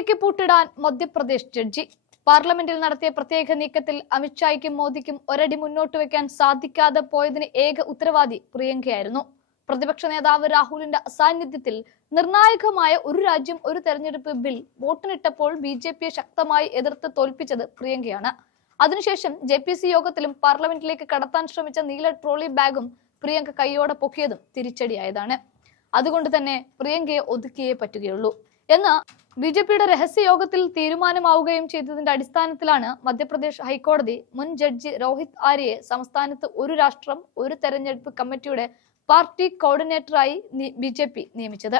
പാർലമെന്റിലേക്ക് പൂട്ടിടാൻ മധ്യപ്രദേശ് ജഡ്ജി. പാർലമെന്റിൽ നടത്തിയ പ്രത്യേക നീക്കത്തിൽ അമിത്ഷായ്ക്കും മോദിക്കും ഒരടി മുന്നോട്ട് വെക്കാൻ സാധിക്കാതെ പോയതിന് ഏക ഉത്തരവാദി പ്രിയങ്കയായിരുന്നു. പ്രതിപക്ഷ നേതാവ് രാഹുലിന്റെ അസാന്നിധ്യത്തിൽ നിർണായകമായ ഒരു രാജ്യം ഒരു തെരഞ്ഞെടുപ്പ് ബിൽ വോട്ടിനിട്ടപ്പോൾ ബി ജെ പിയെ ശക്തമായി എതിർത്ത് തോൽപ്പിച്ചത് പ്രിയങ്കയാണ്. അതിനുശേഷം ജെ പി സി യോഗത്തിലും പാർലമെന്റിലേക്ക് കടത്താൻ ശ്രമിച്ച നീല ട്രോളി ബാഗും പ്രിയങ്ക കൈയോടെ പൊക്കിയതും തിരിച്ചടിയായതാണ്. അതുകൊണ്ട് തന്നെ പ്രിയങ്കയെ ഒതുക്കിയേ പറ്റുകയുള്ളൂ. എന്ന് ബി ജെ പിയുടെ രഹസ്യയോഗത്തിൽ തീരുമാനമാവുകയും ചെയ്തതിന്റെ അടിസ്ഥാനത്തിലാണ് മധ്യപ്രദേശ് ഹൈക്കോടതി മുൻ ജഡ്ജി രോഹിത് ആര്യയെ സംസ്ഥാനത്ത് ഒരു രാഷ്ട്രം ഒരു തെരഞ്ഞെടുപ്പ് കമ്മിറ്റിയുടെ പാർട്ടി കോർഡിനേറ്ററായി ബി ജെ പി നിയമിച്ചത്.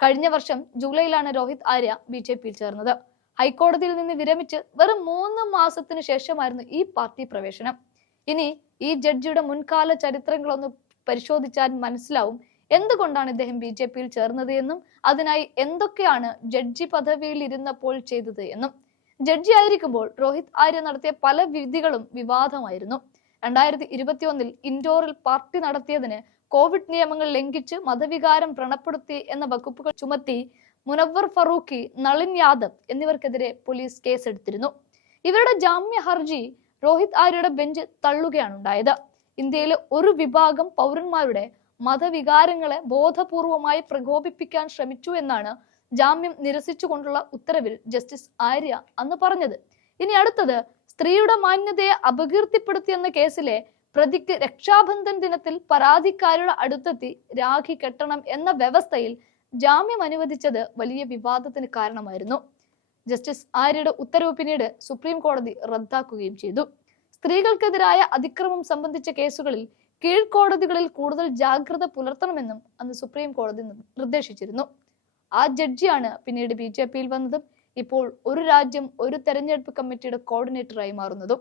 കഴിഞ്ഞ വർഷം ജൂലൈയിലാണ് രോഹിത് ആര്യ ബി ജെ പിയിൽ ചേർന്നത്. ഹൈക്കോടതിയിൽ നിന്ന് വിരമിച്ച് വെറും മൂന്ന് മാസത്തിനു ശേഷമായിരുന്നു ഈ പാർട്ടി പ്രവേശനം. ഇനി ഈ ജഡ്ജിയുടെ മുൻകാല ചരിത്രങ്ങളൊന്ന് പരിശോധിച്ചാൽ മനസ്സിലാവും എന്തുകൊണ്ടാണ് ഇദ്ദേഹം ബി ജെ പിയിൽ ചേർന്നത് എന്നും അതിനായി എന്തൊക്കെയാണ് ജഡ്ജി പദവിയിൽ ഇരുന്നപ്പോൾ ചെയ്തത് എന്നും. ജഡ്ജി ആയിരിക്കുമ്പോൾ രോഹിത് ആര്യ നടത്തിയ പല വിധികളും വിവാദമായിരുന്നു. രണ്ടായിരത്തി ഇരുപത്തിയൊന്നിൽ ഇൻഡോറിൽ പാർട്ടി നടത്തിയതിന് കോവിഡ് നിയമങ്ങൾ ലംഘിച്ച് മതവികാരം വ്രണപ്പെടുത്തി എന്ന വകുപ്പുകൾ ചുമത്തി മുനവർ ഫറൂഖി നളിൻ യാദവ് എന്നിവർക്കെതിരെ പോലീസ് കേസെടുത്തിരുന്നു. ഇവരുടെ ജാമ്യ ഹർജി രോഹിത് ആര്യയുടെ ബെഞ്ച് തള്ളുകയാണ് ഉണ്ടായത് ഇന്ത്യയിലെ ഒരു വിഭാഗം പൗരന്മാരുടെ മതവികാരങ്ങളെ ബോധപൂർവമായി പ്രകോപിപ്പിക്കാൻ ശ്രമിച്ചു എന്നാണ് ജാമ്യം നിരസിച്ചുകൊണ്ടുള്ള ഉത്തരവിൽ ജസ്റ്റിസ് ആര്യ അന്ന് പറഞ്ഞത്. ഇനി അടുത്തത് സ്ത്രീയുടെ മാന്യതയെ അപകീർത്തിപ്പെടുത്തിയെന്ന കേസിലെ പ്രതിക്ക് രക്ഷാബന്ധൻ ദിനത്തിൽ പരാതിക്കാരുടെ അടുത്തെത്തി രാഖി കെട്ടണം എന്ന വ്യവസ്ഥയിൽ ജാമ്യം അനുവദിച്ചത് വലിയ വിവാദത്തിന് കാരണമായിരുന്നു. ജസ്റ്റിസ് ആര്യയുടെ ഉത്തരവ് പിന്നീട് സുപ്രീം കോടതി റദ്ദാക്കുകയും ചെയ്തു. സ്ത്രീകൾക്കെതിരായ അതിക്രമം സംബന്ധിച്ച കേസുകളിൽ കീഴ്ക്കോടതികളിൽ കൂടുതൽ ജാഗ്രത പുലർത്തണമെന്നും അന്ന് സുപ്രീം കോടതി നിർദ്ദേശിച്ചിരുന്നു. ആ ജഡ്ജിയാണ് പിന്നീട് ബി ജെ പിയിൽ വന്നതും ഇപ്പോൾ ഒരു രാജ്യം ഒരു തെരഞ്ഞെടുപ്പ് കമ്മിറ്റിയുടെ കോർഡിനേറ്ററായി മാറുന്നതും.